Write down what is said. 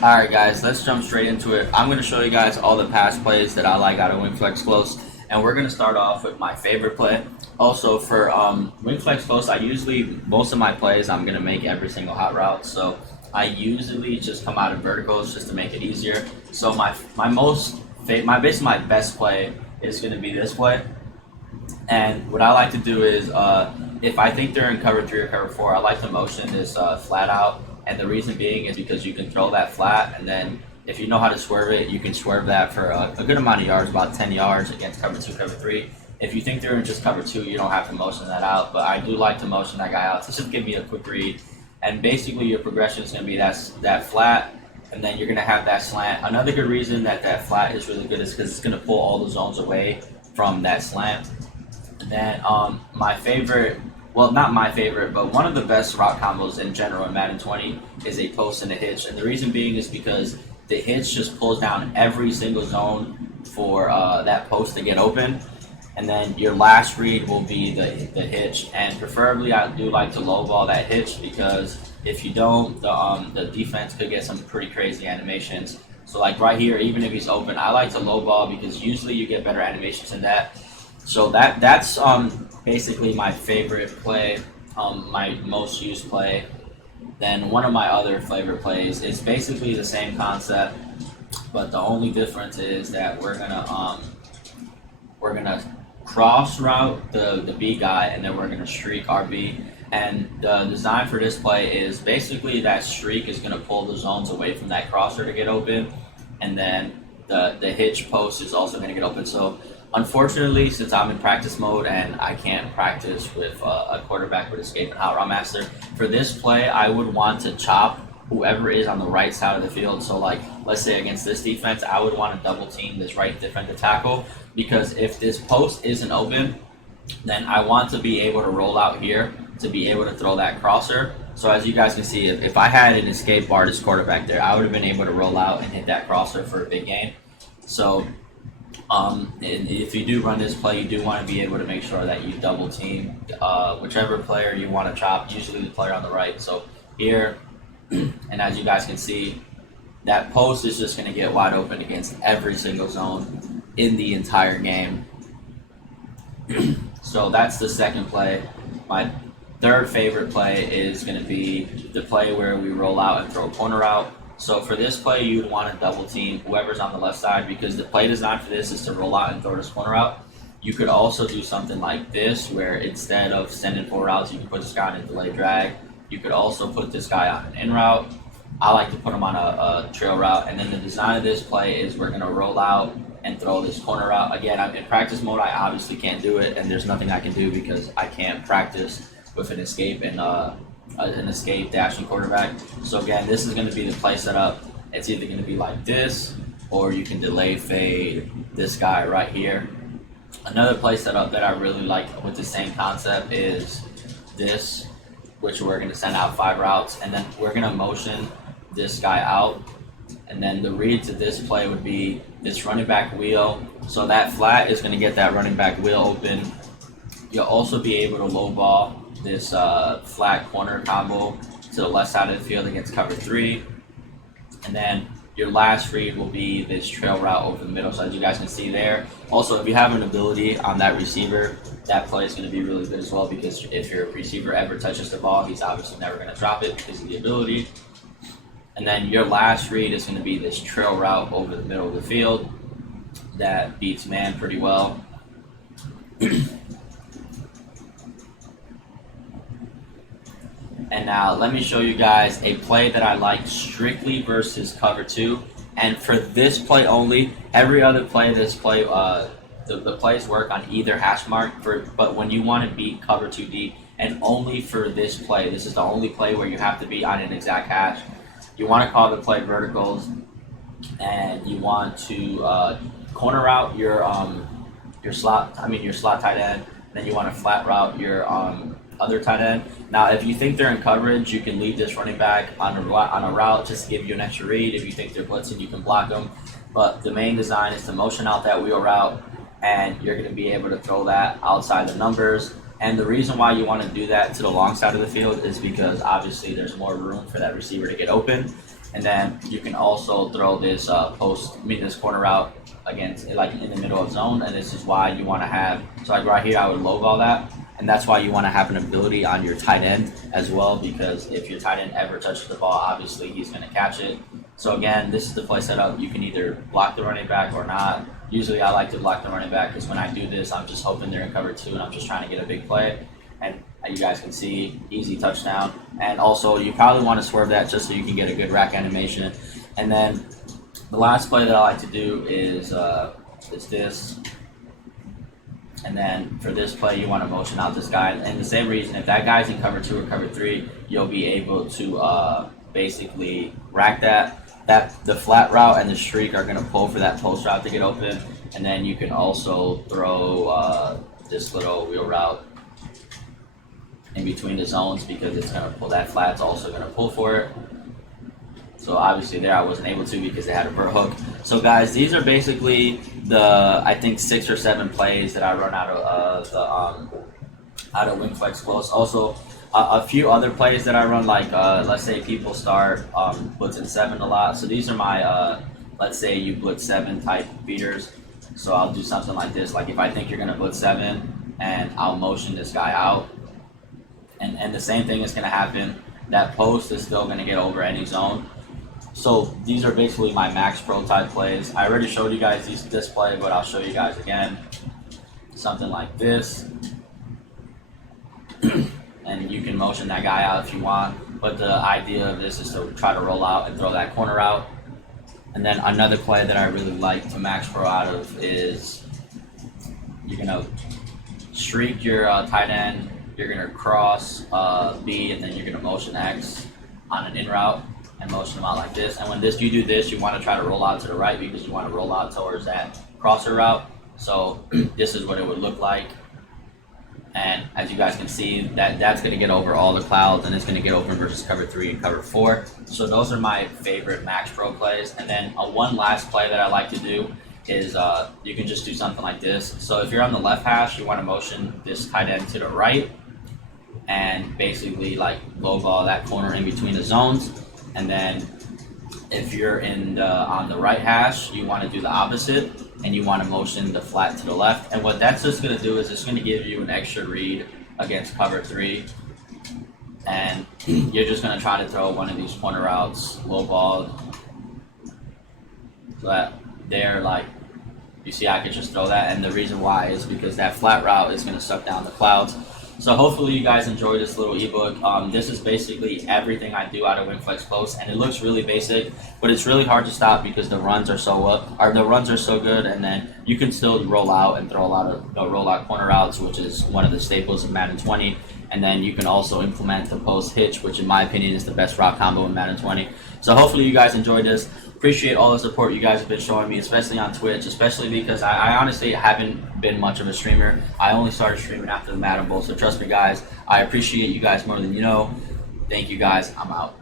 Alright guys, let's jump straight into it. I'm going to show you guys all the pass plays that I like out of wing flex close, and we're going to start off with my favorite play. Also for wing flex close, most of my plays I'm going to make every single hot route, so I usually just come out of verticals just to make it easier. So basically my best play is going to be this play. And what I like to do is, if I think they're in cover 3 or cover 4, I like to motion this flat out. And the reason being is because you can throw that flat, and then if you know how to swerve it, you can swerve that for a good amount of yards, about 10 yards against cover 2, cover 3. If you think they're in just cover 2, you don't have to motion that out. But I do like to motion that guy out to just give me a quick read. And basically your progression is going to be that flat, and then you're going to have that slant. Another good reason that flat is really good is because it's going to pull all the zones away from that slant. And then my favorite, well, not my favorite, but one of the best route combos in general in Madden 20 is a post and a hitch. And the reason being is because the hitch just pulls down every single zone for that post to get open. And then your last read will be the hitch. And preferably I do like to lowball that hitch, because if you don't, the defense could get some pretty crazy animations. So like right here, even if he's open, I like to lowball because usually you get better animations than that. So that's basically my favorite play, my most used play. Then one of my other favorite plays is basically the same concept, but the only difference is that we're gonna cross route the B guy, and then we're gonna streak our B. And the design for this play is basically that streak is gonna pull the zones away from that crosser to get open, and then the hitch post is also gonna get open. So unfortunately, since I'm in practice mode and I can't practice with a quarterback with escape and hot route master, for this play, I would want to chop whoever is on the right side of the field. So like, let's say against this defense, I would want to double team this right defensive tackle, because if this post isn't open, then I want to be able to roll out here to be able to throw that crosser. So as you guys can see, if I had an escape bar, this quarterback there, I would have been able to roll out and hit that crosser for a big gain. So and if you do run this play, you do want to be able to make sure that you double team whichever player you want to chop, usually the player on the right. So here, and as you guys can see, that post is just going to get wide open against every single zone in the entire game. So that's the second play. My third favorite play is going to be the play where we roll out and throw a corner out. So for this play, you'd want to double team whoever's on the left side, because the play design for this is to roll out and throw this corner out. You could also do something like this, where instead of sending 4 routes, you can put this guy on a delayed drag. You could also put this guy on an in route. I like to put him on a trail route. And then the design of this play is we're going to roll out and throw this corner out. Again, I'm in practice mode. I obviously can't do it, and there's nothing I can do because I can't practice with an escape and an escape dashing quarterback. So again, this is going to be the play setup. It's either going to be like this, or you can delay fade this guy right here. Another play setup that I really like with the same concept is this, which we're going to send out 5 routes, and then we're going to motion this guy out. And then the read to this play would be this running back wheel. So that flat is going to get that running back wheel open. You'll also be able to low ball this flat corner combo to the left side of the field against cover 3. And then your last read will be this trail route over the middle. So as you guys can see there. Also, if you have an ability on that receiver, that play is going to be really good as well, because if your receiver ever touches the ball, he's obviously never going to drop it because of the ability. And then your last read is going to be this trail route over the middle of the field that beats man pretty well. And now let me show you guys a play that I like strictly versus cover 2. And for this play only, every other play, this play, the plays work on either hash mark. But when you want to beat cover 2 deep, and only for this play, this is the only play where you have to be on an exact hash. You want to call the play verticals, and you want to corner out your slot tight end. Then you want to flat route your other tight end. Now, if you think they're in coverage, you can leave this running back on a route just to give you an extra read. If you think they're blitzing, you can block them. But the main design is to motion out that wheel route, and you're going to be able to throw that outside the numbers. And the reason why you want to do that to the long side of the field is because obviously there's more room for that receiver to get open. And then you can also throw this this corner route against, like, in the middle of zone, and this is why you want to have, so like right here I would low ball that, and that's why you want to have an ability on your tight end as well, because if your tight end ever touches the ball, obviously he's going to catch it. So again, this is the play setup. You can either block the running back or not. Usually I like to block the running back because when I do this, I'm just hoping they're in cover 2 and I'm just trying to get a big play. And you guys can see, easy touchdown. And also, you probably want to swerve that just so you can get a good rack animation. And then the last play that I like to do is this. And then for this play, you want to motion out this guy. And the same reason, if that guy's in cover 2 or cover 3, you'll be able to basically rack that. The flat route and the streak are going to pull for that post route to get open. And then you can also throw this little wheel route in between the zones because it's going to pull. That flat's also going to pull for it. So obviously there I wasn't able to because they had a vert hook. So guys, these are basically the, I think, 6 or 7 plays that I run out of wing flex close. Also, a few other plays that I run, like let's say people start blitzing 7 a lot. So these are my let's say you blitz 7 type beaters. So I'll do something like this. Like if I think you're gonna blitz 7, and I'll motion this guy out. And the same thing is going to happen. That post is still going to get over any zone. So these are basically my max pro type plays. I already showed you guys this play, but I'll show you guys again. Something like this. And you can motion that guy out if you want. But the idea of this is to try to roll out and throw that corner out. And then another play that I really like to max pro out of is you're going to streak your tight end. You're going to cross B, and then you're going to motion X on an in route and motion them out like this. And when you do this, you want to try to roll out to the right because you want to roll out towards that crosser route. So this is what it would look like. And as you guys can see, that's going to get over all the clouds, and it's going to get open versus cover 3 and cover 4. So those are my favorite max pro plays. And then one last play that I like to do is you can just do something like this. So if you're on the left hash, you want to motion this tight end to the right and basically like low ball that corner in between the zones. And then if you're on the right hash, you want to do the opposite and you want to motion the flat to the left. And what that's just going to do is it's going to give you an extra read against cover 3. And you're just going to try to throw one of these corner routes low ball so that they're like, you see I could just throw that, and the reason why is because that flat route is going to suck down the clouds. So hopefully you guys enjoyed this little ebook. This is basically everything I do out of wing flex close, and it looks really basic, but it's really hard to stop because the runs are so good, and then you can still roll out and throw a lot of roll out corner routes, which is one of the staples of Madden 20. And then you can also implement the post hitch, which in my opinion is the best route combo in Madden 20. So hopefully you guys enjoyed this. Appreciate all the support you guys have been showing me, especially on Twitch, especially because I honestly haven't been much of a streamer. I only started streaming after the Madden Bowl, so trust me guys, I appreciate you guys more than you know. Thank you guys, I'm out.